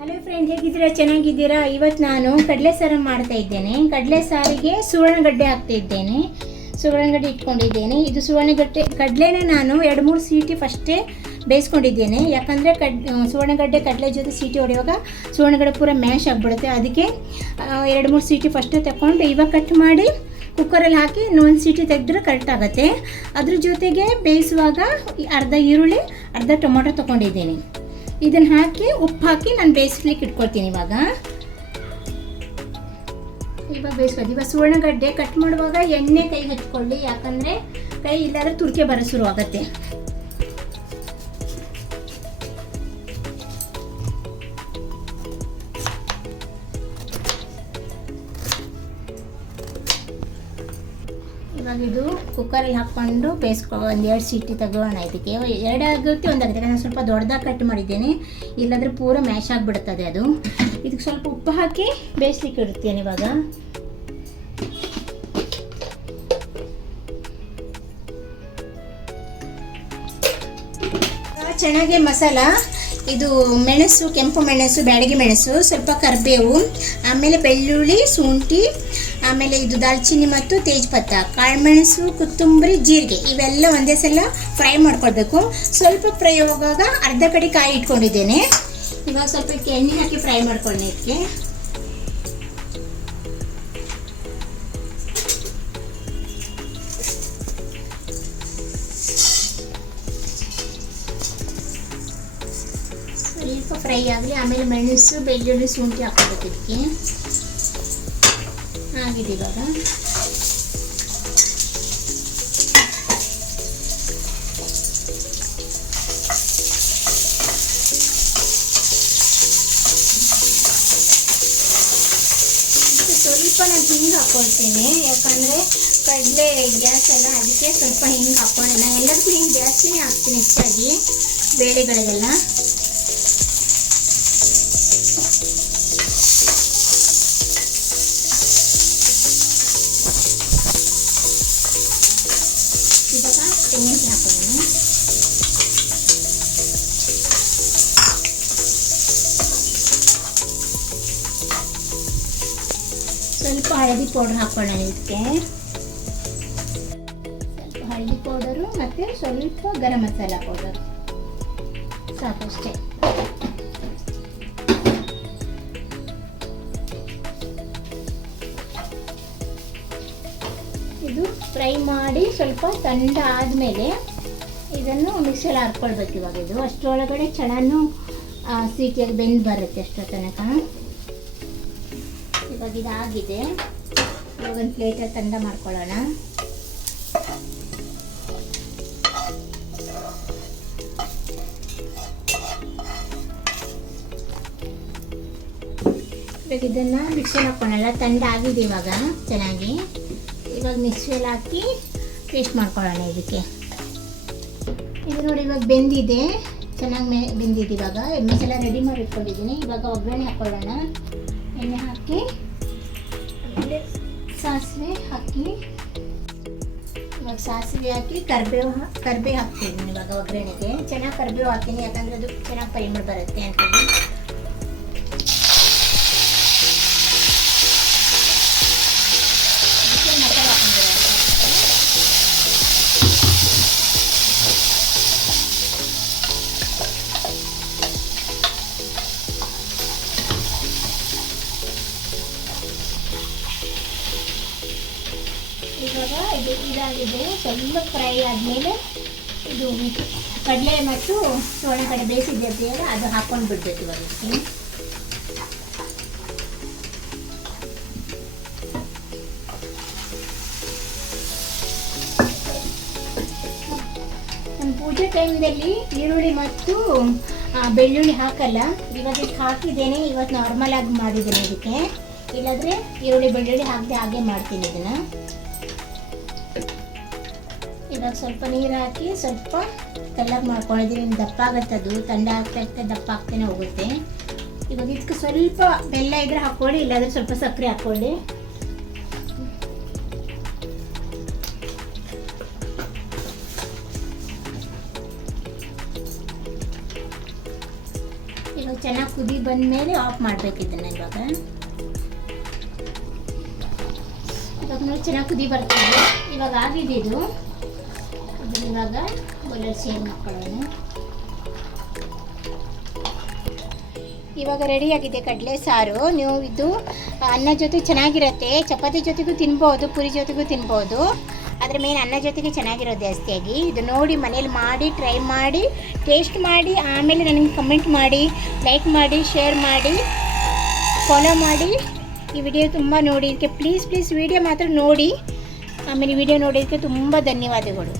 Hello friend, ಹೇಗಿದ್ದೀರಾ? ಚೆನ್ನಾಗಿದ್ದೀರಾ? ಇವತ್ತು ನಾನು ಕಡಲೆ ಸಾರು ಮಾಡ್ತಾ ಇದ್ದೇನೆ. ಕಡಲೆ ಸಾರಿಗೆ ಸುವರ್ಣಗಡ್ಡೆ ಹಾಕ್ತಾ ಇದ್ದೇನೆ. ಸುವರ್ಣಗಡ್ಡೆ ಇಟ್ಕೊಂಡಿದ್ದೇನೆ. ಇದು ಕಡಲೆನ ನಾನು 2-3 ಸೀಟಿ ಫಸ್ಟೇ ಬೇಯಿಸ್ಕೊಂಡಿದ್ದೇನೆ. ಯಾಕಂದರೆ ಸುವರ್ಣಗಡ್ಡೆ ಕಡಲೆ ಜೊತೆ ಸೀಟಿ ಹೊಡೆಯುವಾಗ ಸುವರ್ಣಗಡ್ಡೆ ಪೂರ ಮ್ಯಾಶ್ ಆಗಿಬಿಡುತ್ತೆ. ಅದಕ್ಕೆ 2-3 ಸೀಟಿ ಫಸ್ಟೇ ತಗೊಂಡು ಇವಾಗ ಕಟ್ ಮಾಡಿ ಕುಕ್ಕರಲ್ಲಿ ಹಾಕಿ 1 ಸೀಟಿ ತೆಗೆದ್ರೆ ಕರೆಕ್ಟ್ ಆಗುತ್ತೆ. ಅದ್ರ ಜೊತೆಗೆ ಬೇಯಿಸುವಾಗ ಅರ್ಧ ಈರುಳ್ಳಿ, ಅರ್ಧ ಟೊಮೊಟೊ ತೊಗೊಂಡಿದ್ದೀನಿ. ಇದನ್ನು ಹಾಕಿ ಉಪ್ಪು ಹಾಕಿ ನಾನು ಬೇಯಿಸ್ಲಿಕ್ಕೆ ಇಟ್ಕೊಳ್ತೀನಿ. ಇವಾಗ ಬೇಯಿಸ್ಬೋದು. ಇವಾಗ ಸುವರ್ಣಗಡ್ಡೆ ಕಟ್ ಮಾಡುವಾಗ ಎಣ್ಣೆ ಕೈ ಹಚ್ಕೊಳ್ಳಿ, ಯಾಕಂದರೆ ಕೈ ಇಲ್ಲಾಂದರೆ ತುರ್ಕೆ ಬರೋ ಶುರು ಆಗುತ್ತೆ. ಇವಾಗ ಇದು ಕುಕ್ಕರಲ್ಲಿ ಹಾಕ್ಕೊಂಡು ಬೇಯಿಸ್ಕೊ 1-2 ಸೀಟಿ ತಗೋಣ. ಇದಕ್ಕೆ 2 ಆಗುತ್ತೆ, 1 ಆಗುತ್ತೆ. ನಾನು ಸ್ವಲ್ಪ ದೊಡ್ಡದಾಗಿ ಕಟ್ ಮಾಡಿದ್ದೇನೆ, ಇಲ್ಲಾಂದರೆ ಪೂರ ಮ್ಯಾಶ್ ಆಗಿಬಿಡುತ್ತದೆ ಅದು. ಇದಕ್ಕೆ ಸ್ವಲ್ಪ ಉಪ್ಪು ಹಾಕಿ ಬೇಯಿಸ್ಲಿಕ್ಕೆ ಇಡ್ತೇನೆ. ಇವಾಗ ಚೆನ್ನಾಗಿ ಮಸಾಲ, ಇದು ಮೆಣಸು, ಕೆಂಪು ಮೆಣಸು, ಬ್ಯಾಡಗಿ ಮೆಣಸು, ಸ್ವಲ್ಪ ಕರಿಬೇವು, ಆಮೇಲೆ ಬೆಳ್ಳುಳ್ಳಿ, ಶುಂಠಿ, ಆಮೇಲೆ ಇದು ದಾಲ್ಚಿನ್ನಿ ಮತ್ತು ತೇಜ್ಪತ್ತ, ಕಾಳುಮೆಣಸು, ಕೊತ್ತಂಬರಿ, ಜೀರಿಗೆ ಇವೆಲ್ಲ ಒಂದೇ ಸಲ ಫ್ರೈ ಮಾಡ್ಕೊಳ್ಬೇಕು. ಸ್ವಲ್ಪ ಫ್ರೈ ಹೋಗಾಗ ಅರ್ಧ ಕಡೆ ಕಾಯಿ ಇಟ್ಕೊಂಡಿದ್ದೇನೆ. ಇವಾಗ ಸ್ವಲ್ಪ ಎಣ್ಣೆ ಹಾಕಿ ಫ್ರೈ ಮಾಡ್ಕೊಳ್ಳಿ. ಇದಕ್ಕೆ ಸ್ವಲ್ಪ ಫ್ರೈ ಆಗಲಿ. ಆಮೇಲೆ ಮೆಣಸು, ಬೆಳ್ಳುಳ್ಳಿ, ಶುಂಠಿ ಹಾಕೋಬೇಕು. ಇದಕ್ಕೆ ಆಗಿದೆ. ಇವಾಗ ಸ್ವಲ್ಪ ನಾನು ಹಿಂಗೆ ಹಾಕ್ಕೊಳ್ತೀನಿ, ಯಾಕಂದರೆ ಕಡಲೆ ಗ್ಯಾಸ್ ಎಲ್ಲ, ಅದಕ್ಕೆ ಸ್ವಲ್ಪ ಹಿಂಗೆ ಹಾಕ್ಕೊಂಡು ನಾನು ಎಲ್ಲದಕ್ಕೂ ಹಿಂಗೆ ಜಾಸ್ತಿನೇ ಹಾಕ್ತೀನಿ ಹೆಚ್ಚಾಗಿ ಬೇಳೆಗಳಿಗೆಲ್ಲ. ಇವಾಗ ತೆಂಗಿನಕಾಯಿ ಹಾಕೋಣ. ಸ್ವಲ್ಪ ಹಳದಿ ಪೌಡರ್ ಹಾಕೋಣ. ಇದಕ್ಕೆ ಸ್ವಲ್ಪ ಹಳದಿ ಪೌಡರು ಮತ್ತು ಸ್ವಲ್ಪ ಗರಂ ಮಸಾಲ ಪೌಡರ್ ಸಾಕಷ್ಟೇ. ಇದು ಫ್ರೈ ಮಾಡಿ ಸ್ವಲ್ಪ ತಂಡ ಆದಮೇಲೆ ಇದನ್ನು ಮಿಕ್ಸಲ್ಲಿ ಹಾಕ್ಕೊಳ್ಬೇಕು. ಇವಾಗ ಇದು ಅಷ್ಟರೊಳಗಡೆ ಚೆನ್ನಾಗಿ ಸೀಟಿಯಾಗಿ ಬೆಂದು ಬರುತ್ತೆ ಅಷ್ಟೋ ತನಕ. ಇವಾಗ ಇದಾಗಿದೆ. ಇವಾಗ ಒಂದು ಪ್ಲೇಟಲ್ಲಿ ತಂಡ ಮಾಡ್ಕೊಳ್ಳೋಣ. ಇವಾಗ ಇದನ್ನು ಮಿಕ್ಸಲ್ಲಿ ಹಾಕ್ಕೊಳ್ಳೋಣ. ತಂಡ ಆಗಿದೆ ಇವಾಗ ಚೆನ್ನಾಗಿ. ಇವಾಗ ಮಿಕ್ಸಿಯಲ್ಲಿ ಹಾಕಿ ಪೇಸ್ಟ್ ಮಾಡ್ಕೊಳ್ಳೋಣ. ಇದಕ್ಕೆ ಇದು ನೋಡಿ ಇವಾಗ ಬೆಂದಿದೆ, ಚೆನ್ನಾಗಿ ಬೆಂದಿದೆ. ಇವಾಗ ಮಸಾಲ ರೆಡಿ ಮಾಡಿ ಇಟ್ಕೊಂಡಿದ್ದೀನಿ. ಇವಾಗ ಒಗ್ಗರಣೆ ಹಾಕ್ಕೊಳ್ಳೋಣ. ಎಣ್ಣೆ ಹಾಕಿ ಆಮೇಲೆ ಸಾಸಿವೆ ಹಾಕಿ, ಇವಾಗ ಸಾಸಿವೆ ಹಾಕಿ ಕರಿಬೇವು ಹಾಕ್ತಿದ್ದೀನಿ. ಇವಾಗ ಒಗ್ಗರಣೆಗೆ ಚೆನ್ನಾಗಿ ಕರಿಬೇವು ಹಾಕ್ತೀನಿ, ಯಾಕಂದರೆ ಅದು ಚೆನ್ನಾಗಿ ಪರಿಮಳ ಬರುತ್ತೆ ಅಂತೇಳಿ. ಇವಾಗ ಇದು ಇದಾಗಿದೆ. ಸ್ವಲ್ಪ ಫ್ರೈ ಆದಮೇಲೆ ಇದು ಕಡಲೆ ಮತ್ತು ಸುವರ್ಣಗಡ್ಡೆ ಬೇಯಿಸಿದ್ದೀರಲ್ಲ ಅದು ಹಾಕ್ಕೊಂಡು ಬಿಡಬೇಕು. ಇವಾಗ ನಮ್ಮ ಪೂಜೆ ಟೈಮ್ದಲ್ಲಿ ಈರುಳ್ಳಿ ಮತ್ತು ಬೆಳ್ಳುಳ್ಳಿ ಹಾಕಲ್ಲ. ಇವಾಗ ಇದಕ್ಕೆ ಹಾಕಿದ್ದೇನೆ. ಇವತ್ತು ನಾರ್ಮಲ್ ಆಗಿ ಮಾಡಿದ್ದೇನೆ ಇದಕ್ಕೆ, ಇಲ್ಲಾಂದರೆ ಈರುಳ್ಳಿ ಬೆಳ್ಳುಳ್ಳಿ ಹಾಕದೆ ಹಾಗೆ ಮಾಡ್ತೀನಿ ಇದನ್ನು. ಇವಾಗ ಸ್ವಲ್ಪ ನೀರು ಹಾಕಿ ಸ್ವಲ್ಪ ತೆಳ್ಳಗೆ ಮಾಡ್ಕೊಂಡಿದ್ದೀನಿ. ದಪ್ಪ ಆಗುತ್ತೆ, ಅದು ತಂಡ ಆಗ್ತಾ ದಪ್ಪ ಆಗ್ತಾನೆ ಹೋಗುತ್ತೆ. ಇವಾಗ ಇದಕ್ಕೆ ಸ್ವಲ್ಪ ಬೆಲ್ಲ ಇದ್ರೆ ಹಾಕ್ಕೊಳ್ಳಿ, ಇಲ್ಲಾಂದರೆ ಸ್ವಲ್ಪ ಸಕ್ಕರೆ ಹಾಕ್ಕೊಳ್ಳಿ. ಇವಾಗ ಚೆನ್ನಾಗಿ ಕುದಿ ಬಂದಮೇಲೆ ಆಫ್ ಮಾಡಬೇಕು ಇದನ್ನು. ಇವಾಗ ನೋಡಿ ಚೆನ್ನಾಗಿ ಕುದಿ ಬರ್ತಿದೆ. ಇವಾಗ ಆಗಿದೆ ಇದು. ಇದನ್ನ ಇವಾಗ ಒಳ್ಳೆ ಸೇರ್ ಮಾಡ್ಕೊಳ್ಳೋಣ. ಇವಾಗ ರೆಡಿಯಾಗಿದೆ ಕಡಲೆ ಸಾರು. ನೀವು ಇದು ಅನ್ನ ಜೊತೆ ಚೆನ್ನಾಗಿರುತ್ತೆ, ಚಪಾತಿ ಜೊತೆಗೂ ತಿನ್ಬೋದು, ಪೂರಿ ಜೊತೆಗೂ ತಿನ್ಬೋದು. ಅದ್ರ ಮೇನ್ ಅನ್ನ ಜೊತೆಗೆ ಚೆನ್ನಾಗಿರೋದು ಜಾಸ್ತಿಯಾಗಿ. ಇದು ನೋಡಿ ಮನೇಲಿ ಮಾಡಿ ಟ್ರೈ ಮಾಡಿ ಟೇಸ್ಟ್ ಮಾಡಿ ಆಮೇಲೆ ನನಗೆ ಕಮೆಂಟ್ ಮಾಡಿ, ಲೈಕ್ ಮಾಡಿ, ಶೇರ್ ಮಾಡಿ, ಫಾಲೋ ಮಾಡಿ. ಈ ವಿಡಿಯೋ ತುಂಬ ನೋಡಿ, ಇದಕ್ಕೆ ಪ್ಲೀಸ್ ವಿಡಿಯೋ ಮಾತ್ರ ನೋಡಿ. ಆಮೇಲೆ ವಿಡಿಯೋ ನೋಡೋದಕ್ಕೆ ತುಂಬ ಧನ್ಯವಾದಗಳು.